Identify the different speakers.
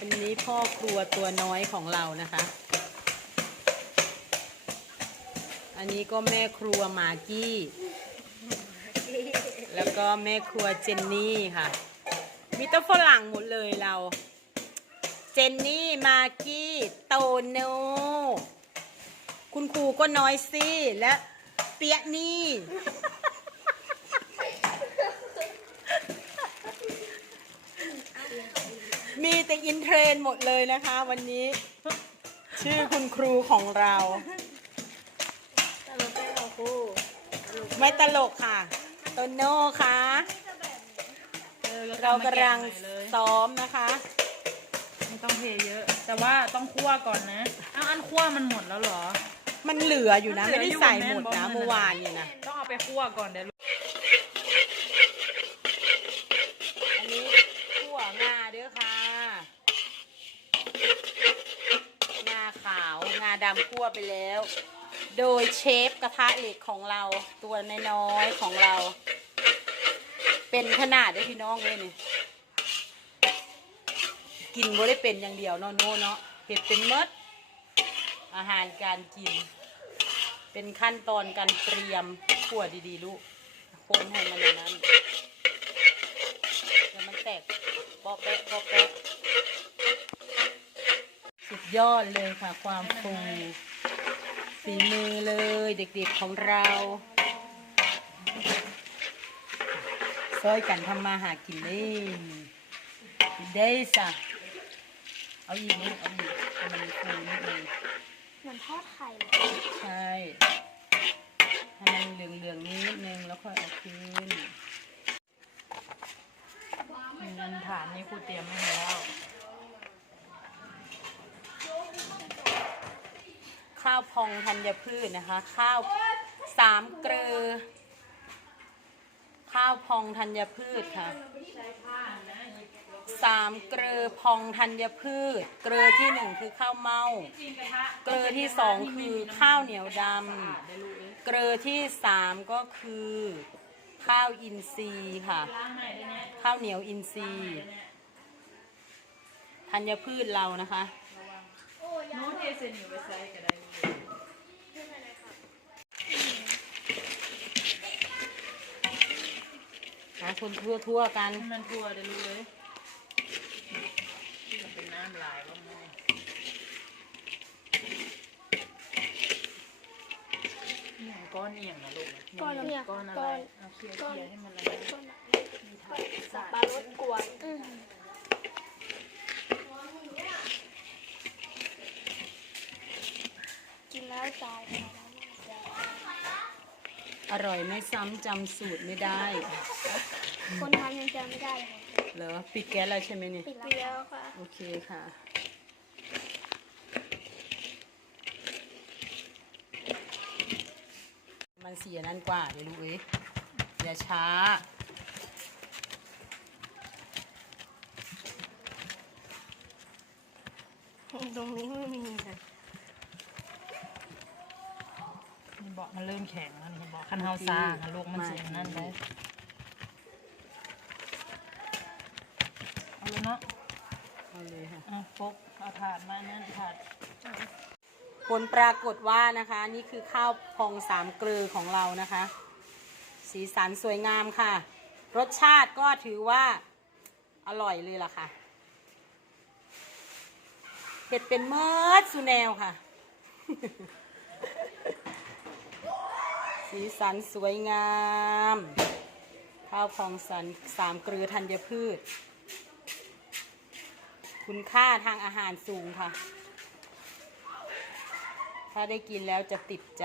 Speaker 1: อันนี้พ่อครัวตัวน้อยของเรานะคะ อันนี้ก็แม่ครัวหมากี้ แล้วก็แม่ครัวเจนนี่ค่ะ มีตัวฝรั่งหมดเลยเรา เจนนี่มากกี้โตโนคุณครูก็น้อยซี่และเปียนี่ มี แต่อินเทรนด์หมดเลยนะคะ วันนี้ ชื่อคุณครูของเรา
Speaker 2: ตลกไม่เอาครู
Speaker 1: ไม่ตลกค่ะโตโน่ค่ะเรากำลังซ้อมนะคะ
Speaker 3: ไม่ต้องเทเยอะ แต่ว่าต้องคั่วก่อนนะอ้าวอันคั่วมันหมดแล้วเหรอ
Speaker 1: มันเหลืออยู่นะ
Speaker 3: มันเหลื
Speaker 1: ไม่
Speaker 3: อ
Speaker 1: ได้
Speaker 3: อยู่
Speaker 1: ใส่
Speaker 3: แม่
Speaker 1: หม
Speaker 3: น
Speaker 1: ด
Speaker 3: บอก
Speaker 1: นะ
Speaker 3: มัน
Speaker 1: เมื่อวานเนี่ยนะ
Speaker 3: ต้องเอาไปคั่วก่อนเดี๋ยวรู้
Speaker 1: อันนี้ขั่วงาเด้อค่ะ งาขาว งา ดำคั่วไปแล้ว โดยเชฟกระทะเหล็กของเราตัวน้อยๆของเรา เป็นขนาดได้พี่น้องเลยนี่กินบ่ได้เป็นอย่างเดียวเนาะโน่เนาะเห็ดเป็นหมด อาหารการกิน เป็นขั้นตอนการเตรียมขั่วดีๆลูกคนให้มันอย่างนั้นเดี๋ยวมันแตกปอแปะปอแปะ ยอดเลยค่ะ ความฟูฝีมือเลยเด็กๆของเราซอยกันทำมาหากินเล่นได้สะเอาอีกนิดเอาอีกมันฟูนิดนึง
Speaker 2: เหมือนทอดไข่เลย
Speaker 1: ใช่ให้มันเหลืองๆนิดนึงแล้วค่อยเอาขึ้น
Speaker 3: เงินฐานนี่ครูเตรียมไว้แล้ว
Speaker 1: ข้าวพองธัญพืชนะคะ ข้าวสามเกลือ ข้าวพองธัญพืชค่ะสามเกลือพองธัญพืช เกลือที่หนึ่งคือข้าวเม่าเกลือที่สองคือข้าวเหนียวดำเกลือที่สามก็คือ ข้าวอินทรีย์ค่ะ ข้าวเหนียวอินทรีย์ธัญพืชเรานะคะ
Speaker 3: โน้ตเทเซนอยู่ไปใส่ก็ได้
Speaker 1: หาคนทั่วทั่วๆกัน
Speaker 3: ให้มันทั่วเดี๋ยวรู้เลยมันเป็นน้ำลายบ้างไหมเนี่ยก้อนเอียงนะลูก
Speaker 2: ก้อนเนี่ย
Speaker 3: ก้อนอะไร
Speaker 2: ก้อน
Speaker 3: เอาเคลียร์เคลียร์ให้มันละ
Speaker 2: ก้อน
Speaker 3: มีถ่าย
Speaker 2: สับปะรดกวน อืมกินแล้วใจ
Speaker 1: อ ร่อยไม่ซ้ำจำสูตรไม่ได้
Speaker 2: คนทำยังจำไม่ได้เลย
Speaker 1: เหรอปิดแก๊สแล้วใช่ไหมเนี่ย
Speaker 2: ปิดแล้วค่ะ
Speaker 1: โอเคค่ะ มันเสียนั่นกว่าเดี๋ยวลูกเอ้ยอย่าช้า
Speaker 2: ตรงนี้ไม่มีค่ะ
Speaker 3: นี่บอก มันเริ่มแข็งแล้วนี่บอกคันเฮาซาคันลูกมันเสียนั่นเลยเอาเลยเนาะ
Speaker 1: เอาเลยค่ะ
Speaker 3: อะฟกเอาถาดมานั่นถาด
Speaker 1: ผลปรากฏว่านะคะ นี่คือข้าวพองสามเกลือของเรานะคะ สีสันสวยงามค่ะ รสชาติก็ถือว่าอร่อยเลยล่ะค่ะเห็ดเป็นเมิดสุแนวค่ะ สีสันสวยงาม ข้าวพองสันสามเกลือธัญพืช คุณค่าทางอาหารสูงค่ะ ถ้าได้กินแล้วจะติดใจ